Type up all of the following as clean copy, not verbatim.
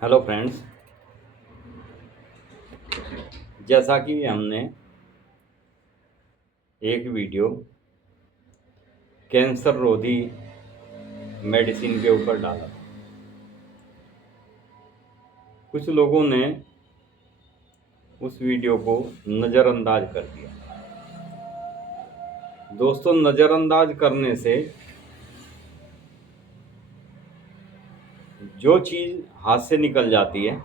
Hello friends. जैसा कि हमने एक वीडियो कैंसर रोधी मेडिसिन के ऊपर डाला, कुछ लोगों ने उस वीडियो को नज़रअंदाज कर दिया। दोस्तों, नज़रअंदाज करने से जो चीज़ हाथ से निकल जाती है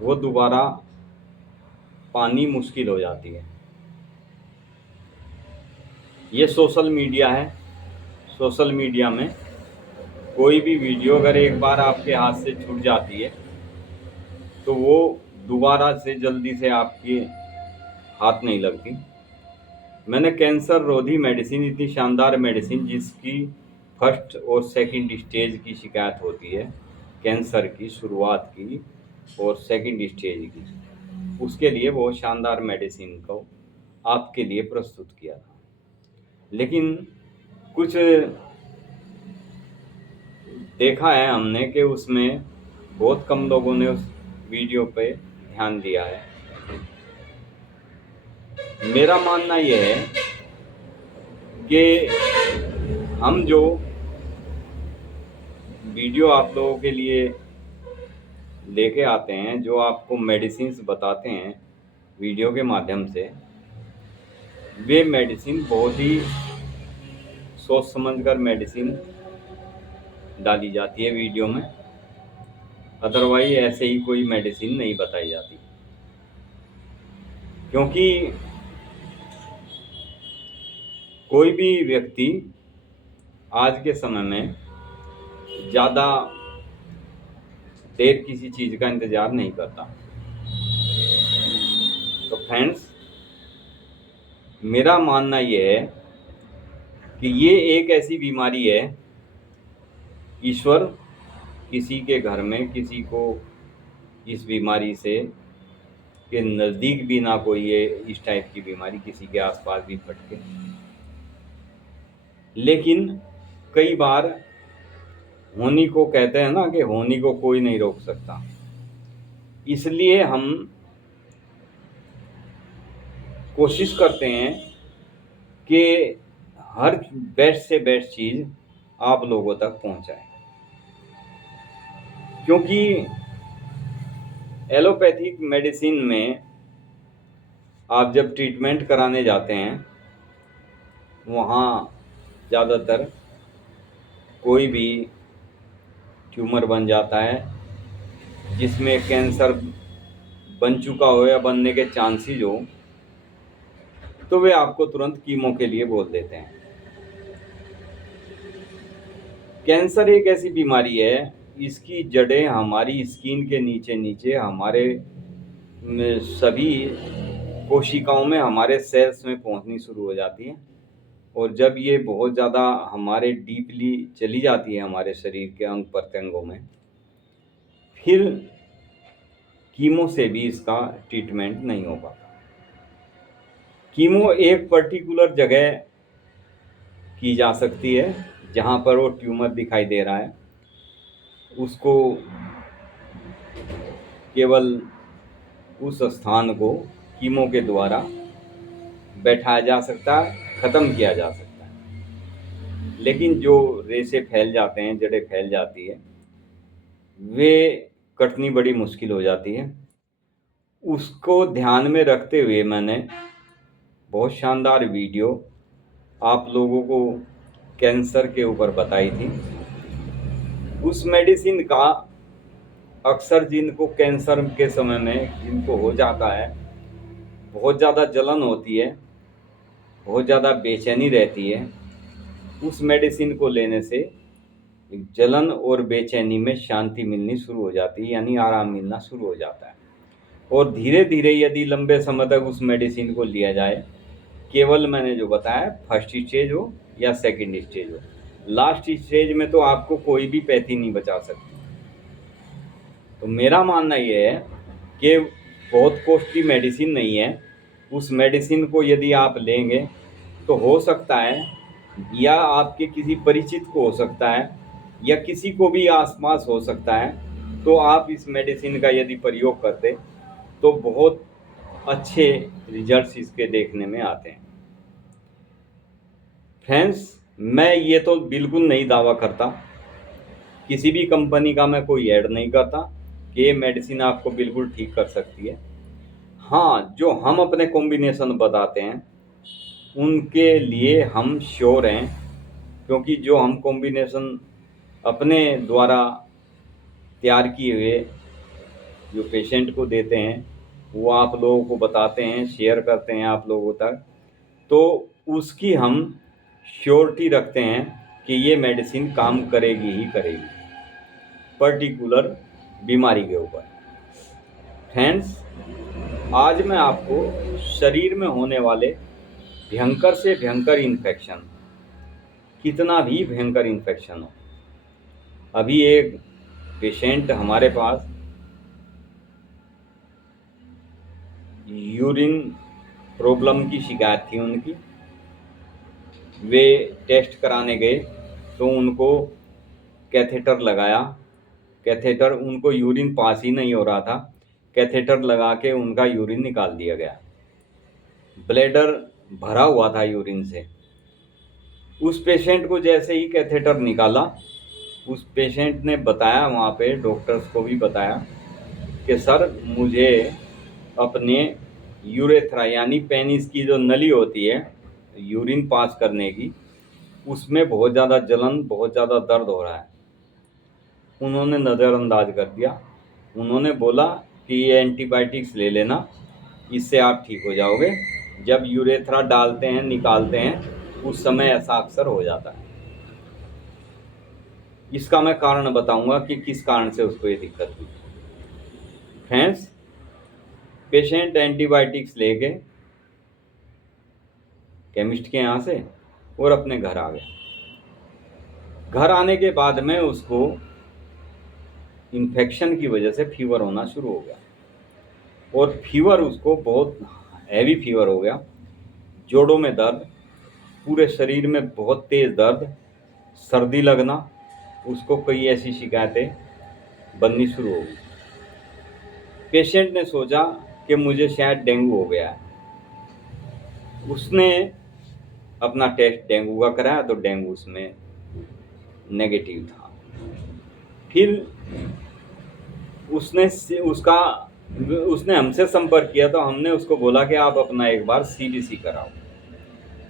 वो दोबारा पानी मुश्किल हो जाती है। ये सोशल मीडिया है। सोशल मीडिया में कोई भी वीडियो अगर एक बार आपके हाथ से छूट जाती है तो वो दोबारा से जल्दी से आपके हाथ नहीं लगती। मैंने कैंसर रोधी मेडिसिन, इतनी शानदार मेडिसिन जिसकी फर्स्ट और सेकंड स्टेज की शिकायत होती है, कैंसर की शुरुआत की और सेकंड स्टेज की, उसके लिए वो शानदार मेडिसिन को आपके लिए प्रस्तुत किया था। लेकिन कुछ देखा है हमने कि उसमें बहुत कम लोगों ने उस वीडियो पे ध्यान दिया है। मेरा मानना यह है कि हम जो वीडियो आप लोगों के लिए लेके आते हैं, जो आपको मेडिसिन्स बताते हैं वीडियो के माध्यम से, वे मेडिसिन बहुत ही सोच समझकर मेडिसिन डाली जाती है वीडियो में। अदरवाइज ऐसे ही कोई मेडिसिन नहीं बताई जाती, क्योंकि कोई भी व्यक्ति आज के समय में ज़्यादा देर किसी चीज़ का इंतज़ार नहीं करता। तो फ्रेंड्स, मेरा मानना ये है कि ये एक ऐसी बीमारी है, ईश्वर किसी के घर में किसी को इस बीमारी से के नज़दीक भी ना कोई ये इस टाइप की बीमारी किसी के आसपास भी फटके। लेकिन कई बार होनी को कहते हैं ना कि होनी को कोई नहीं रोक सकता, इसलिए हम कोशिश करते हैं कि हर बेस्ट से बेस्ट चीज़ आप लोगों तक पहुंचाएं। क्योंकि एलोपैथिक मेडिसिन में आप जब ट्रीटमेंट कराने जाते हैं, वहाँ ज़्यादातर कोई भी ट्यूमर बन जाता है जिसमें कैंसर बन चुका हो या बनने के चांसेस हो, तो वे आपको तुरंत कीमो के लिए बोल देते हैं। कैंसर एक ऐसी बीमारी है, इसकी जड़ें हमारी स्किन के नीचे नीचे हमारे सभी कोशिकाओं में, हमारे सेल्स में पहुंचनी शुरू हो जाती है। और जब ये बहुत ज़्यादा हमारे डीपली चली जाती है हमारे शरीर के अंग प्रत्यंगों में, फिर कीमो से भी इसका ट्रीटमेंट नहीं हो पाता। कीमो एक पर्टिकुलर जगह की जा सकती है जहाँ पर वो ट्यूमर दिखाई दे रहा है, उसको केवल उस स्थान को कीमो के द्वारा बैठाया जा सकता है, ख़त्म किया जा सकता है। लेकिन जो रेशे फैल जाते हैं, जड़ें फैल जाती है, वे कटनी बड़ी मुश्किल हो जाती है। उसको ध्यान में रखते हुए मैंने बहुत शानदार वीडियो आप लोगों को कैंसर के ऊपर बताई थी। उस मेडिसिन का अक्सर जिनको कैंसर के समय में जिनको हो जाता है, बहुत ज़्यादा जलन होती है, बहुत ज़्यादा बेचैनी रहती है, उस मेडिसिन को लेने से जलन और बेचैनी में शांति मिलनी शुरू हो जाती है, यानी आराम मिलना शुरू हो जाता है। और धीरे धीरे यदि लंबे समय तक उस मेडिसिन को लिया जाए, केवल मैंने जो बताया फर्स्ट स्टेज हो या सेकंड स्टेज हो, लास्ट स्टेज में तो आपको कोई भी पैथी नहीं बचा सकती। तो मेरा मानना ये है कि बहुत कॉस्टली मेडिसिन नहीं है। उस मेडिसिन को यदि आप लेंगे तो हो सकता है, या आपके किसी परिचित को हो सकता है, या किसी को भी आसपास हो सकता है तो आप इस मेडिसिन का यदि प्रयोग करते तो बहुत अच्छे रिजल्ट्स इसके देखने में आते हैं। फ्रेंड्स, मैं ये तो बिल्कुल नहीं दावा करता, किसी भी कंपनी का मैं कोई ऐड नहीं करता कि ये मेडिसिन आपको बिल्कुल ठीक कर सकती है। हाँ, जो हम अपने कॉम्बिनेशन बताते हैं उनके लिए हम श्योर हैं, क्योंकि जो हम कॉम्बिनेशन अपने द्वारा तैयार किए हुए जो पेशेंट को देते हैं वो आप लोगों को बताते हैं, शेयर करते हैं आप लोगों तक, तो उसकी हम श्योरिटी रखते हैं कि ये मेडिसिन काम करेगी ही करेगी पर्टिकुलर बीमारी के ऊपर। फ्रेंड्स, आज मैं आपको शरीर में होने वाले भयंकर से भयंकर इन्फेक्शन, कितना भी भयंकर इन्फेक्शन हो, अभी एक पेशेंट हमारे पास यूरिन प्रॉब्लम की शिकायत थी उनकी, वे टेस्ट कराने गए तो उनको कैथेटर लगाया, कैथेटर, उनको यूरिन पास ही नहीं हो रहा था, कैथेटर लगा के उनका यूरिन निकाल दिया गया, ब्लैडर भरा हुआ था यूरिन से। उस पेशेंट को जैसे ही कैथेटर निकाला, उस पेशेंट ने बताया, वहाँ पे डॉक्टर्स को भी बताया कि सर मुझे अपने यूरेथ्रा यानी पेनिस की जो नली होती है यूरिन पास करने की, उसमें बहुत ज़्यादा जलन, बहुत ज़्यादा दर्द हो रहा है। उन्होंने नज़रअंदाज कर दिया। उन्होंने बोला कि ये एंटीबायोटिक्स ले लेना, इससे आप ठीक हो जाओगे। जब यूरेथ्रा डालते हैं, निकालते हैं, उस समय ऐसा अक्सर हो जाता है। इसका मैं कारण बताऊंगा कि किस कारण से उसको ये दिक्कत हुई। फ्रेंड्स, पेशेंट एंटीबायोटिक्स लेके केमिस्ट के यहाँ से और अपने घर आ गया। घर आने के बाद में उसको इन्फेक्शन की वजह से फीवर होना शुरू हो गया, और फीवर उसको बहुत हैवी फीवर हो गया, जोड़ों में दर्द, पूरे शरीर में बहुत तेज़ दर्द, सर्दी लगना, उसको कई ऐसी शिकायतें बननी शुरू हो गई। पेशेंट ने सोचा कि मुझे शायद डेंगू हो गया है। उसने अपना टेस्ट डेंगू का कराया तो डेंगू उसमें नेगेटिव था। फिर उसने हमसे संपर्क किया तो हमने उसको बोला कि आप अपना एक बार सीबीसी कराओ।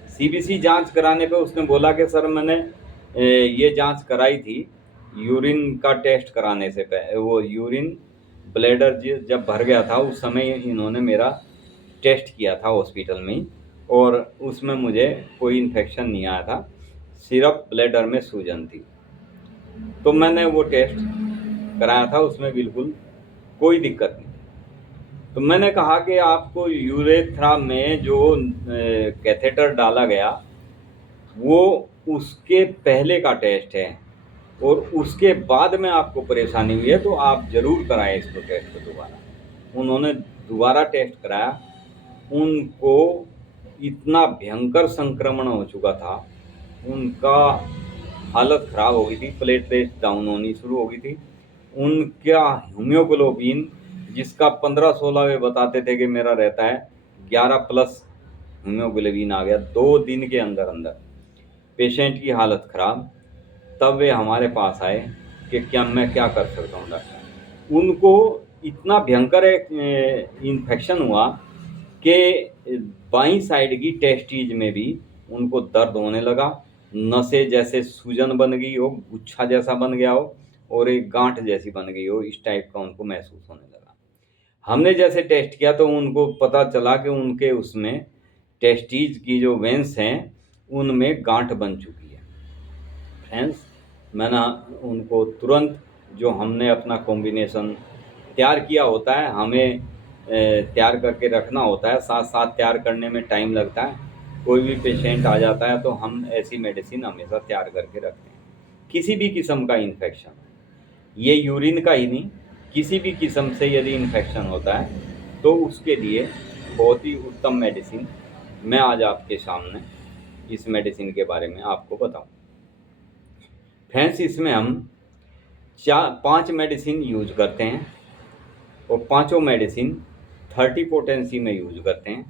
सीबीसी जांच कराने पे उसने बोला कि सर मैंने ये जांच कराई थी यूरिन का टेस्ट कराने से पहले, वो यूरिन ब्लैडर जब भर गया था उस समय इन्होंने मेरा टेस्ट किया था हॉस्पिटल में ही, और उसमें मुझे कोई इन्फेक्शन नहीं आया था, सिर्फ ब्लैडर में सूजन थी। तो मैंने वो टेस्ट कराया था, उसमें बिल्कुल कोई दिक्कत नहीं। तो मैंने कहा कि आपको यूरेथ्रा में जो कैथेटर डाला गया वो उसके पहले का टेस्ट है, और उसके बाद में आपको परेशानी हुई है तो आप ज़रूर कराएं इसको टेस्ट को दोबारा। उन्होंने दोबारा टेस्ट कराया, उनको इतना भयंकर संक्रमण हो चुका था, उनका हालत ख़राब हो गई थी, प्लेटलेट डाउन होनी शुरू हो गई थी, उनका हीमोग्लोबिन जिसका 15-16 वे बताते थे कि मेरा रहता है, 11+ हीमोग्लोबिन आ गया 2 दिन के अंदर अंदर। पेशेंट की हालत ख़राब। तब वे हमारे पास आए कि मैं क्या कर सकता हूँ डॉक्टर। उनको इतना भयंकर इन्फेक्शन हुआ कि बाईं साइड की टेस्टीज में भी उनको दर्द होने लगा, नसें जैसे सूजन बन गई हो, गुच्छा जैसा बन गया हो और एक गांठ जैसी बन गई हो, इस टाइप का उनको महसूस होने लगा। हमने जैसे टेस्ट किया तो उनको पता चला कि उनके उसमें टेस्टीज की जो वेंस हैं उनमें गांठ बन चुकी है। फ्रेंड्स, मैंने उनको तुरंत, जो हमने अपना कॉम्बिनेशन तैयार किया होता है, हमें तैयार करके रखना होता है, साथ साथ तैयार करने में टाइम लगता है। कोई भी पेशेंट आ जाता है तो हम ऐसी मेडिसिन हमेशा तैयार करके रखते हैं। किसी भी किस्म का इन्फेक्शन, ये यूरिन का ही नहीं, किसी भी किस्म से यदि इन्फेक्शन होता है तो उसके लिए बहुत ही उत्तम मेडिसिन मैं आज आपके सामने इस मेडिसिन के बारे में आपको बताऊं। फ्रेंड्स, इसमें हम 5 मेडिसिन यूज करते हैं और पांचों मेडिसिन 30 पोटेंसी में यूज करते हैं।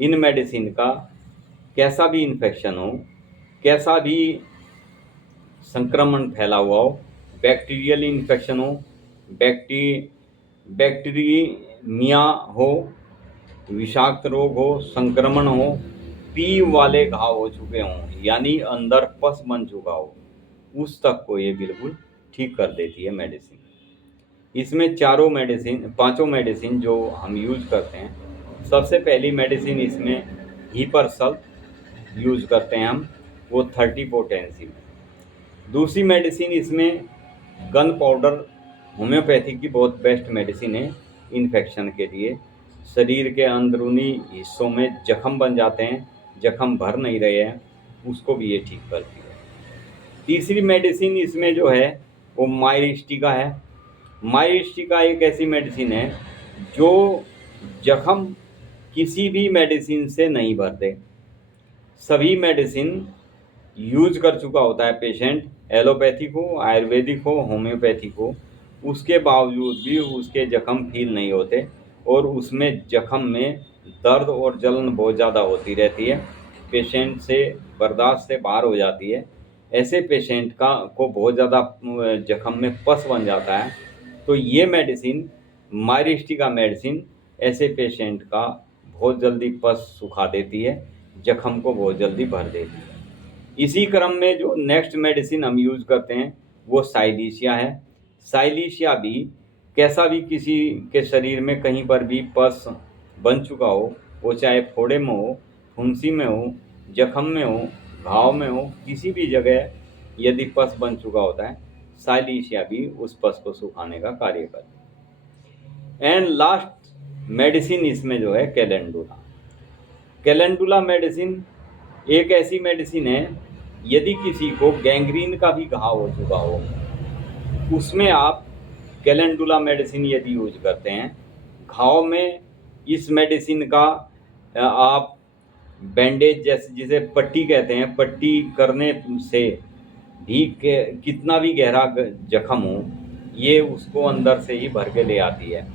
इन मेडिसिन का कैसा भी इन्फेक्शन हो, कैसा भी संक्रमण फैला हुआ हो, बैक्टीरियल इन्फेक्शन हो, बैक्टीरिया हो, विषाक्त रोग हो, संक्रमण हो, पी वाले घाव हो चुके हों, यानी अंदर पस बन चुका हो, उस तक को ये बिल्कुल ठीक कर देती है मेडिसिन। इसमें पांचों मेडिसिन जो हम यूज करते हैं, सबसे पहली मेडिसिन इसमें हीपरसल यूज करते हैं हम, वो 30 पोटेंसी में। दूसरी मेडिसिन इसमें गन पाउडर होम्योपैथी की बहुत बेस्ट मेडिसिन है इन्फेक्शन के लिए। शरीर के अंदरूनी हिस्सों में जख्म बन जाते हैं, जख्म भर नहीं रहे हैं, उसको भी ये ठीक करती है। तीसरी मेडिसिन इसमें जो है वो माइरिस्टिका है। माइरिस्टिका एक ऐसी मेडिसिन है जो जख्म किसी भी मेडिसिन से नहीं भरते। सभी मेडिसिन यूज कर चुका होता है पेशेंट, एलोपैथिक हो, आयुर्वेदिक हो, होम्योपैथिक हो, उसके बावजूद भी उसके जख्म फील नहीं होते और उसमें जख्म में दर्द और जलन बहुत ज़्यादा होती रहती है, पेशेंट से बर्दाश्त से बाहर हो जाती है। ऐसे पेशेंट को बहुत ज़्यादा जख्म में पस बन जाता है, तो ये मेडिसिन, माइरिस्टिका मेडिसिन, ऐसे पेशेंट का बहुत जल्दी पस सुखा देती है, जख्म को बहुत जल्दी भर देती है। इसी क्रम में जो नेक्स्ट मेडिसिन हम यूज करते हैं वो साइलीशिया है। साइलीशिया भी कैसा भी किसी के शरीर में कहीं पर भी पस बन चुका हो, वो चाहे फोड़े में हो, फुंसी में हो, जख्म में हो, घाव में हो, किसी भी जगह यदि पस बन चुका होता है, साइलीशिया भी उस पस को सुखाने का कार्य करती है। एंड लास्ट मेडिसिन इसमें जो है कैलेंडुला। कैलेंडुला मेडिसिन एक ऐसी मेडिसिन है, यदि किसी को गैंग्रीन का भी घाव हो चुका हो, उसमें आप कैलेंडुला मेडिसिन यदि यूज करते हैं, घाव में इस मेडिसिन का आप बैंडेज, जैसे जिसे पट्टी कहते हैं, पट्टी करने से भी कितना भी गहरा जख्म हो, ये उसको अंदर से ही भर के ले आती है।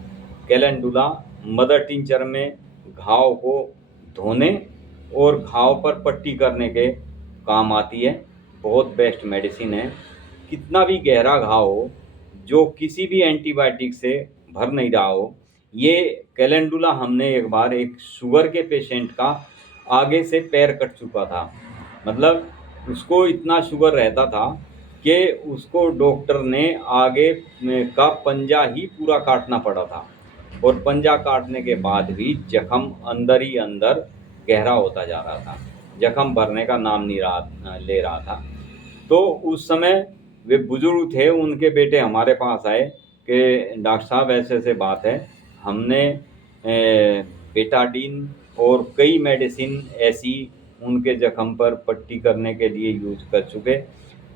कैलेंडुला मदर टिंचर में घाव को धोने और घाव पर पट्टी करने के काम आती है, बहुत बेस्ट मेडिसिन है। कितना भी गहरा घाव हो, जो किसी भी एंटीबायोटिक से भर नहीं रहा हो, ये कैलेंडुला हमने एक बार एक शुगर के पेशेंट का आगे से पैर कट चुका था, मतलब उसको इतना शुगर रहता था कि उसको डॉक्टर ने आगे का पंजा ही पूरा काटना पड़ा था, और पंजा काटने के बाद भी जख्म अंदर ही अंदर गहरा होता जा रहा था, जख्म भरने का नाम नहीं ले रहा था। तो उस समय वे बुजुर्ग थे, उनके बेटे हमारे पास आए कि डॉक्टर साहब ऐसे ऐसे बात है, हमने बेटाडीन और कई मेडिसिन ऐसी उनके जख्म पर पट्टी करने के लिए यूज कर चुके,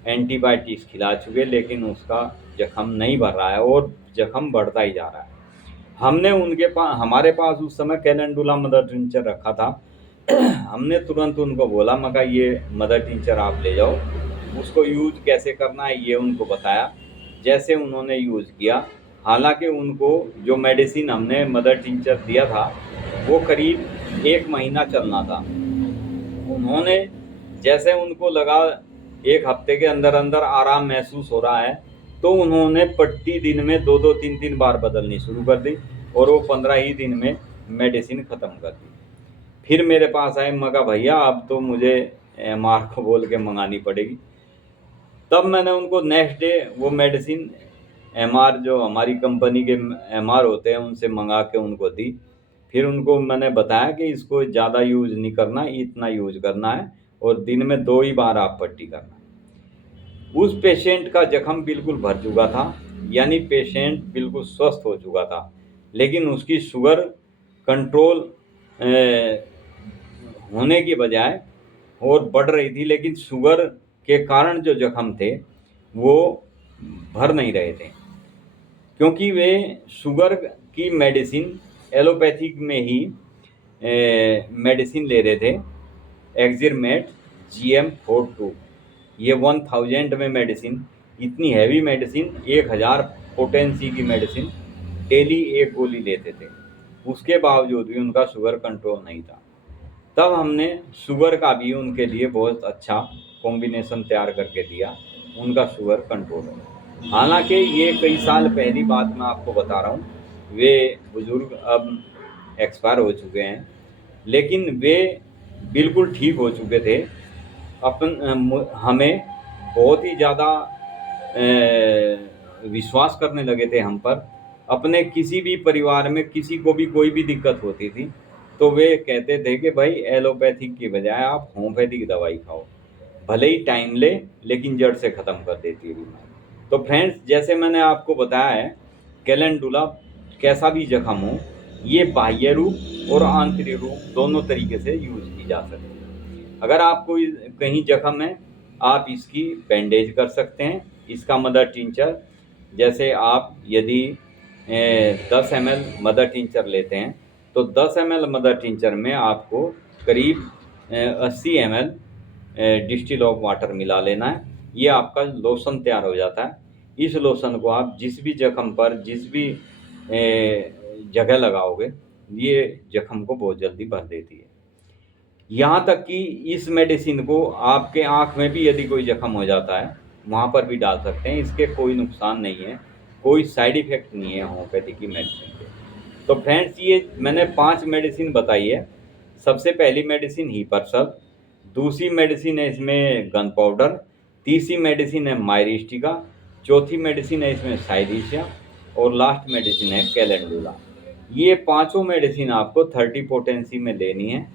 एंटीबायोटिक्स खिला चुके, लेकिन उसका जख्म नहीं भर रहा है और जख्म बढ़ता ही जा रहा है। हमने हमारे पास उस समय कैलेंडुला मदर टिंचर रखा था। हमने तुरंत उनको बोला, मगा ये मदर टिंचर आप ले जाओ, उसको यूज कैसे करना है ये उनको बताया। जैसे उन्होंने यूज किया, हालांकि उनको जो मेडिसिन हमने मदर टिंचर दिया था वो करीब 1 महीना चलना था। उन्होंने जैसे उनको लगा 1 हफ्ते के अंदर अंदर आराम महसूस हो रहा है, तो उन्होंने पट्टी दिन में 2-2, 3-3 बार बदलनी शुरू कर दी और वो 15 ही दिन में मेडिसिन ख़त्म कर दी। फिर मेरे पास आए, मगा भैया अब तो मुझे MR को बोल के मंगानी पड़ेगी। तब मैंने उनको नेक्स्ट डे वो मेडिसिन MR, जो हमारी कंपनी के MR होते हैं, उनसे मंगा के उनको दी। फिर उनको मैंने बताया कि इसको ज़्यादा यूज़ नहीं करना, इतना यूज करना है और दिन में 2 ही बार आप पट्टी करना। उस पेशेंट का जख्म बिल्कुल भर चुका था, यानी पेशेंट बिल्कुल स्वस्थ हो चुका था, लेकिन उसकी शुगर कंट्रोल होने की बजाय और बढ़ रही थी, लेकिन शुगर के कारण जो जख्म थे वो भर नहीं रहे थे, क्योंकि वे शुगर की मेडिसिन एलोपैथिक में ही मेडिसिन ले रहे थे, एक्जिरमेट GM42, ये 1000 में मेडिसिन इतनी हैवी मेडिसिन 1000 पोटेंसी की मेडिसिन डेली एक गोली लेते थे, उसके बावजूद भी उनका शुगर कंट्रोल नहीं था। तब हमने शुगर का भी उनके लिए बहुत अच्छा कॉम्बिनेशन तैयार करके दिया, उनका शुगर कंट्रोल है। हालांकि ये कई साल पहली बात मैं आपको बता रहा हूँ, वे बुजुर्ग अब एक्सपायर हो चुके हैं, लेकिन वे बिल्कुल ठीक हो चुके थे। हमें बहुत ही ज़्यादा विश्वास करने लगे थे हम पर। अपने किसी भी परिवार में किसी को भी कोई भी दिक्कत होती थी तो वे कहते थे कि भाई एलोपैथिक की बजाय आप होम्योपैथिक दवाई खाओ, भले ही टाइम ले लेकिन जड़ से ख़त्म कर देती है बीमारी। तो फ्रेंड्स, जैसे मैंने आपको बताया है, कैलेंडुला कैसा भी जख्म हो, ये बाह्य रूप और आंतरिक रूप दोनों तरीके से यूज की जा सकती है। अगर आपको कहीं जख्म है, आप इसकी बैंडेज कर सकते हैं। इसका मदर टिंचर, जैसे आप यदि 10 ml मदर टिंचर लेते हैं तो 10 ml मदर टिंचर में आपको करीब 80 ml डिस्टिल ऑफ वाटर मिला लेना है। ये आपका लोशन तैयार हो जाता है। इस लोशन को आप जिस भी जख्म पर जिस भी जगह लगाओगे, ये जख्म को बहुत जल्दी भर देती है। यहाँ तक कि इस मेडिसिन को आपके आँख में भी यदि कोई जख्म हो जाता है, वहाँ पर भी डाल सकते हैं। इसके कोई नुकसान नहीं है, कोई साइड इफ़ेक्ट नहीं है होम्योपैथी की मेडिसिन के। तो फ्रेंड्स, ये मैंने 5 मेडिसिन बताई है। सबसे पहली मेडिसिन हीपरसल, दूसरी मेडिसिन है इसमें गन पाउडर, तीसरी मेडिसिन है मायरिस्टिका, चौथी मेडिसिन है इसमें साइडिशिया और लास्ट मेडिसिन है कैलेंडुला। ये पाँचों मेडिसिन आपको 30 पोटेंसी में लेनी है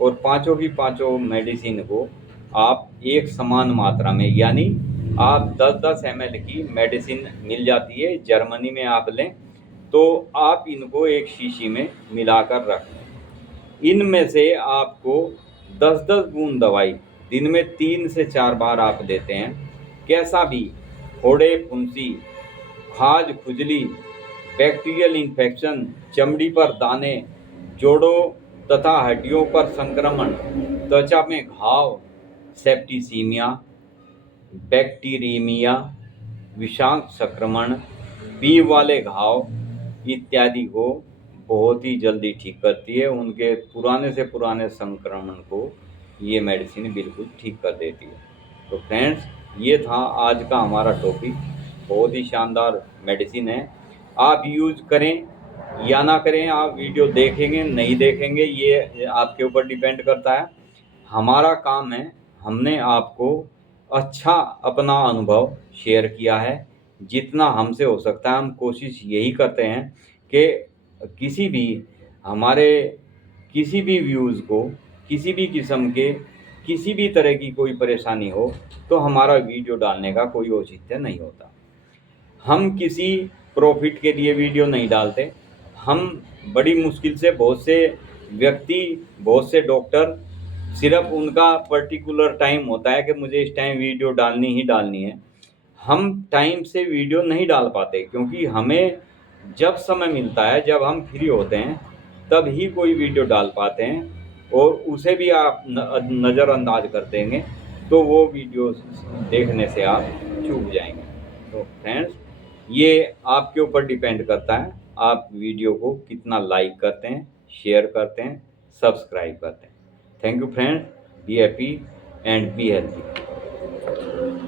और पाँचों की पाँचों मेडिसिन को आप एक समान मात्रा में, यानी आप 10-10 ml की मेडिसिन मिल जाती है, जर्मनी में आप लें तो आप इनको एक शीशी में मिलाकर रख लें। इनमें से आपको 10-10 बूंद दवाई दिन में 3 से 4 बार आप लेते हैं। कैसा भी फोड़े फुंसी, खाज खुजली, बैक्टीरियल इन्फेक्शन, चमड़ी पर दाने, जोड़ों तथा हड्डियों पर संक्रमण, त्वचा में घाव, सेप्टिसीमिया, बैक्टीरीमिया, विषाक्त संक्रमण, पी वाले घाव इत्यादि को बहुत ही जल्दी ठीक करती है। उनके पुराने से पुराने संक्रमण को ये मेडिसिन बिल्कुल ठीक कर देती है। तो फ्रेंड्स, ये था आज का हमारा टॉपिक। बहुत ही शानदार मेडिसिन है। आप यूज़ करें या ना करें, आप वीडियो देखेंगे नहीं देखेंगे, ये आपके ऊपर डिपेंड करता है। हमारा काम है, हमने आपको अच्छा अपना अनुभव शेयर किया है। जितना हमसे हो सकता है हम कोशिश यही करते हैं कि किसी भी हमारे किसी भी व्यूज़ को, किसी भी किस्म के किसी भी तरह की कोई परेशानी हो तो हमारा वीडियो डालने का कोई औचित्य नहीं होता। हम किसी प्रॉफिट के लिए वीडियो नहीं डालते। हम बड़ी मुश्किल से बहुत से व्यक्ति, बहुत से डॉक्टर, सिर्फ उनका पर्टिकुलर टाइम होता है कि मुझे इस टाइम वीडियो डालनी ही डालनी है। हम टाइम से वीडियो नहीं डाल पाते क्योंकि हमें जब समय मिलता है, जब हम फ्री होते हैं, तब ही कोई वीडियो डाल पाते हैं और उसे भी आप नज़रअंदाज कर देंगे तो वो वीडियो देखने से आप चूक जाएंगे। तो फ्रेंड्स, ये आपके ऊपर डिपेंड करता है, आप वीडियो को कितना लाइक करते हैं, शेयर करते हैं, सब्सक्राइब करते हैं। Thank you friends, be happy and be healthy.